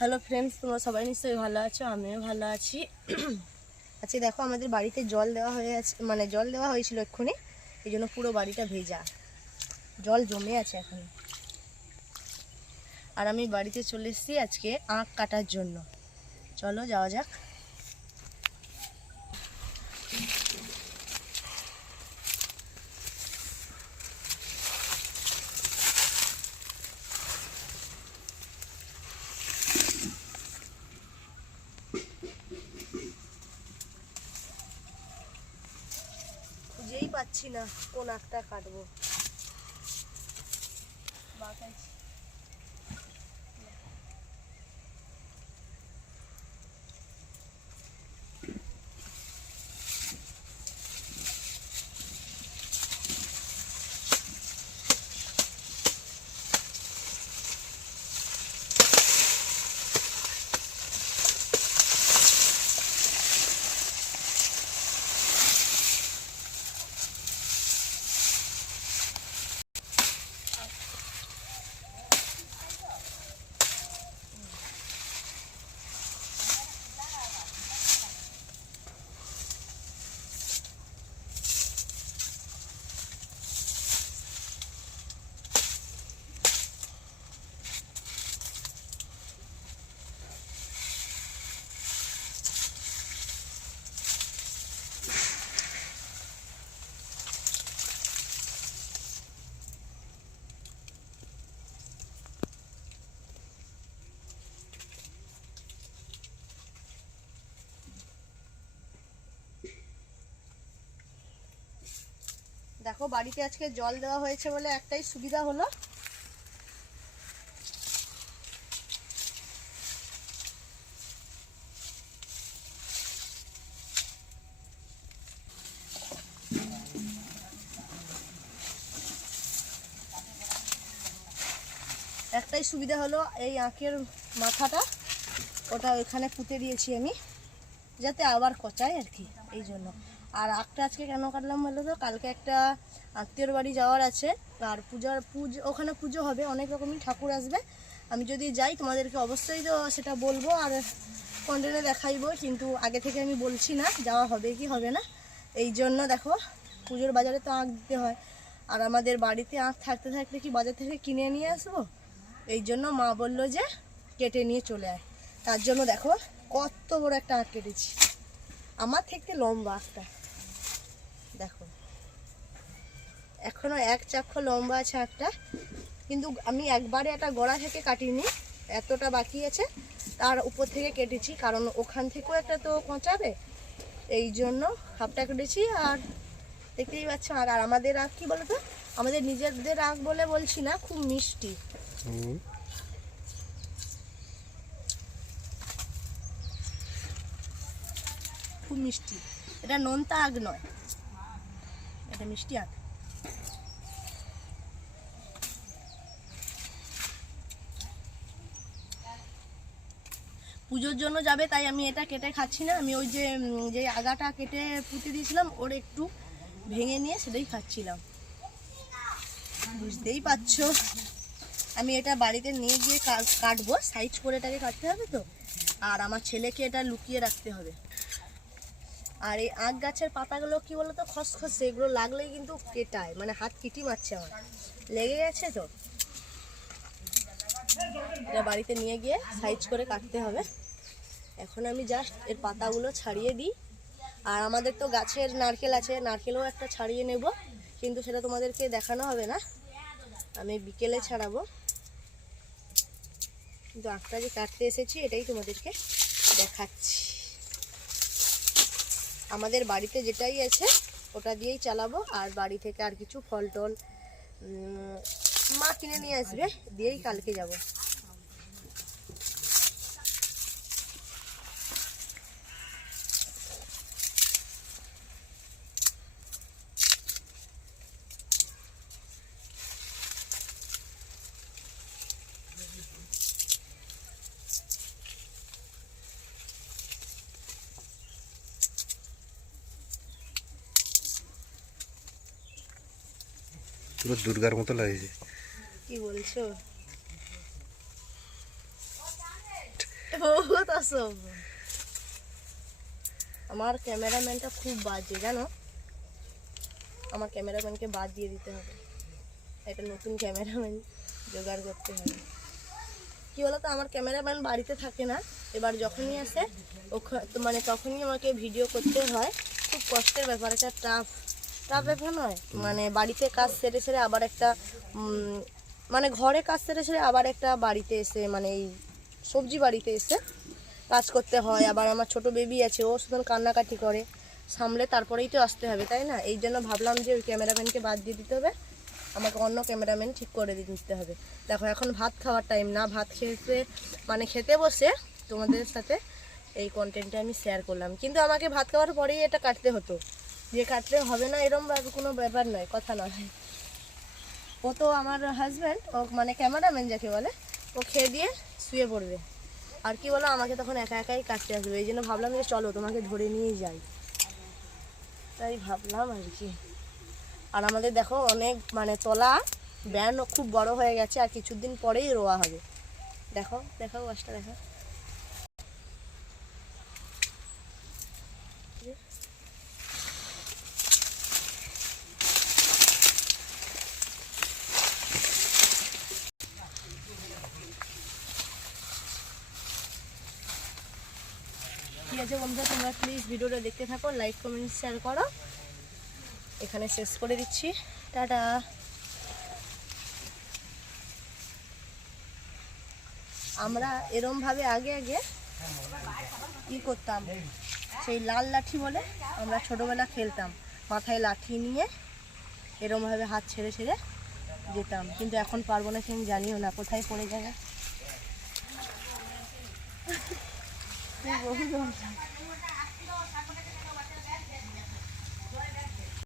Hello friends, তোমরা সবাই নিশ্চয়ই ভালো আছো, আমিও ভালো আছি। আচ্ছা দেখো, আমাদের বাড়িতে জল দেওয়া হয়ে আছে, মানে জল দেওয়া হয়েছিল এক্ষুনি, এই জন্য পুরো বাড়িটা ভেজা, জল জমে আছে এখন। আর আমি বাড়িতে চলে এসেছি আজকে আখ কাটার জন্য। চলো যাওয়া যাক। খুঁজেই পাচ্ছি না কোন আখটা কাটবো। বাঁকাইছি। দেখো, বাড়িতে আজকে জল দেওয়া হয়েছে বলে একটাই সুবিধা হলো, এই আখের মাথাটা ওটা ওইখানে পুঁতে দিয়েছি আমি, যাতে আবার কচায় আর কি, এই জন্য। আর আখটা আজকে কেন কাটলাম বলো তো, কালকে একটা আত্মীয়র বাড়ি যাওয়ার আছে, আর ওখানে পুজো হবে, অনেক রকমই ঠাকুর আসবে। আমি যদি যাই তোমাদেরকে অবশ্যই তো সেটা বলবো আর কন্টেন্টে দেখাইবো, কিন্তু আগে থেকে আমি বলছি না যাওয়া হবে কি হবে না। এই জন্য দেখো, পুজোর বাজারে তো আখ দিতে হয়, আর আমাদের বাড়িতে আখ থাকতে থাকতে কি বাজার থেকে কিনে নিয়ে আসবো? এই জন্য মা বললো যে কেটে নিয়ে চলে আয়। তার জন্য দেখো কত বড় একটা আখ কেটেছি, আমার থেকে লম্বা আখটা দেখো, এখনো এক চাক্ষ লম্বা আছে আখটা, কিন্তু আমি একবারে একটা গোড়া থেকে কাটিনি, এতটা বাকি আছে তার উপর থেকে কেটেছি, কারণ ওখান থেকেও একটা তো কোঁচাবে, এই জন্য হাফটা কেটেছি। আর দেখতেই পাচ্ছ, আর আমাদের আখ কি বলো তো, আমাদের নিজেদের আখ বলে বলছি না, খুব মিষ্টি, খুব মিষ্টি। এটা নোনতা আখ নয়, এটা মিষ্টি আখ। পুজোর জন্য যাবে তাই আমি এটা কেটে খাচ্ছি না, আমি ওই যে আগাটা কেটে পুঁতে দিয়েছিলাম ওর একটু ভেঙে নিয়ে সেটাই খাচ্ছিলাম। বুঝতেই পারছো, আমি এটা বাড়িতে নিয়ে গিয়ে কাটবো, সাইজ করে এটাকে কাটতে হবে তো, আর আমার ছেলেকে এটা লুকিয়ে রাখতে হবে। আর এই আখ গাছের পাতাগুলো কি বলতো, খসখসে, এগুলো লাগলেই কিন্তু কেটায়, মানে হাত কিটি মারছে, আমার লেগে গেছে তো। এটা বাড়িতে নিয়ে গিয়ে সাইজ করে কাটতে হবে। এখন আমি জাস্ট এর পাতাগুলো ছাড়িয়ে দিই, আর আমাদের তো গাছের নারকেল আছে, নারকেলও একটা ছাড়িয়ে নেব, কিন্তু সেটা তোমাদেরকে দেখানো হবে না, আমি বিকেলে ছাড়াবো। কিন্তু আখটা যে কাটতে এসেছি এটাই তোমাদেরকে দেখাচ্ছি। আমাদের বাড়িতে যেটাই আছে ওটা দিয়েই চালাবো, আর বাড়ি থেকে আর কিছু ফল টল মা কিনে নিয়ে আসবে, দিয়েই কালকে যাব। পুরো দুর্গার মতো লাগছে। কি বলছো? বহুত অসভ্য। আমার ক্যামেরাম্যানটা খুব বাজে জানো, আমার ক্যামেরাম্যানকে বাদ দিয়ে দিতে হবে, একটা নতুন ক্যামেরাম্যান জোগাড় করতে হবে। কী বলো তো, আমার ক্যামেরাম্যান বাড়িতে থাকে না, এবার যখনই আসে মানে তখনই আমাকে ভিডিও করতে হয়। খুব কষ্টের ব্যাপার, একটা টাফ ব্যাপার নয়। মানে বাড়িতে কাজ সেরে সেরে আবার একটা মানে ঘরে কাজ সেরে সেরে আবার একটা বাড়িতে এসে, মানে এই সবজি বাড়িতে এসে কাজ করতে হয়। আবার আমার ছোট বেবি আছে, ও শুধু কান্নাকাটি করে, সামলে তারপরেই তো আসতে হবে, তাই না? এই জন্য ভাবলাম যে ওই ক্যামেরাম্যানকে বাদ দিয়ে দিতে হবে, আমাকে অন্য ক্যামেরাম্যান ঠিক করে দিতে হবে। দেখো এখন ভাত খাওয়ার টাইম না, ভাত খেতে বসে তোমাদের সাথে এই কন্টেন্টটা আমি শেয়ার করলাম। কিন্তু আমাকে ভাত খাওয়ার পরেই এটা কাটতে হতো, যে কাটলে হবে না এরকম কোনো ব্যাপার নয়, কথা নয়। ও তো আমার হাজব্যান্ড, ও মানে ক্যামেরাম্যান যাকে বলে, ও খেয়ে দিয়ে শুয়ে পড়বে। আর কি বলো, আমাকে তখন একা একাই কাটতে আসবে। এই জন্য ভাবলাম যে চলো তোমাকে ধরে নিয়েই যাই, তাই ভাবলাম আর কি। আর আমাদের দেখো অনেক মানে তলা ব্যান্ড খুব বড় হয়ে গেছে, আর কিছুদিন পরেই রোয়া হবে। দেখো দেখো গাছটা দেখো, ঠিক আছে বন্ধুরা, তোমরা প্লিজ ভিডিওটা দেখতে থাকো, লাইক কমেন্ট শেয়ার করো। এখানে শেষ করে দিচ্ছি, টাটা। আমরা এরমভাবে আগে আগে কি করতাম, সেই লাল লাঠি বলে আমরা ছোটোবেলা খেলতাম, মাথায় লাঠি নিয়ে এরমভাবে হাত ছেড়ে ছেড়ে যেতাম। কিন্তু এখন পারবো না, আমি জানিও না কোথায় পড়ে যাবে।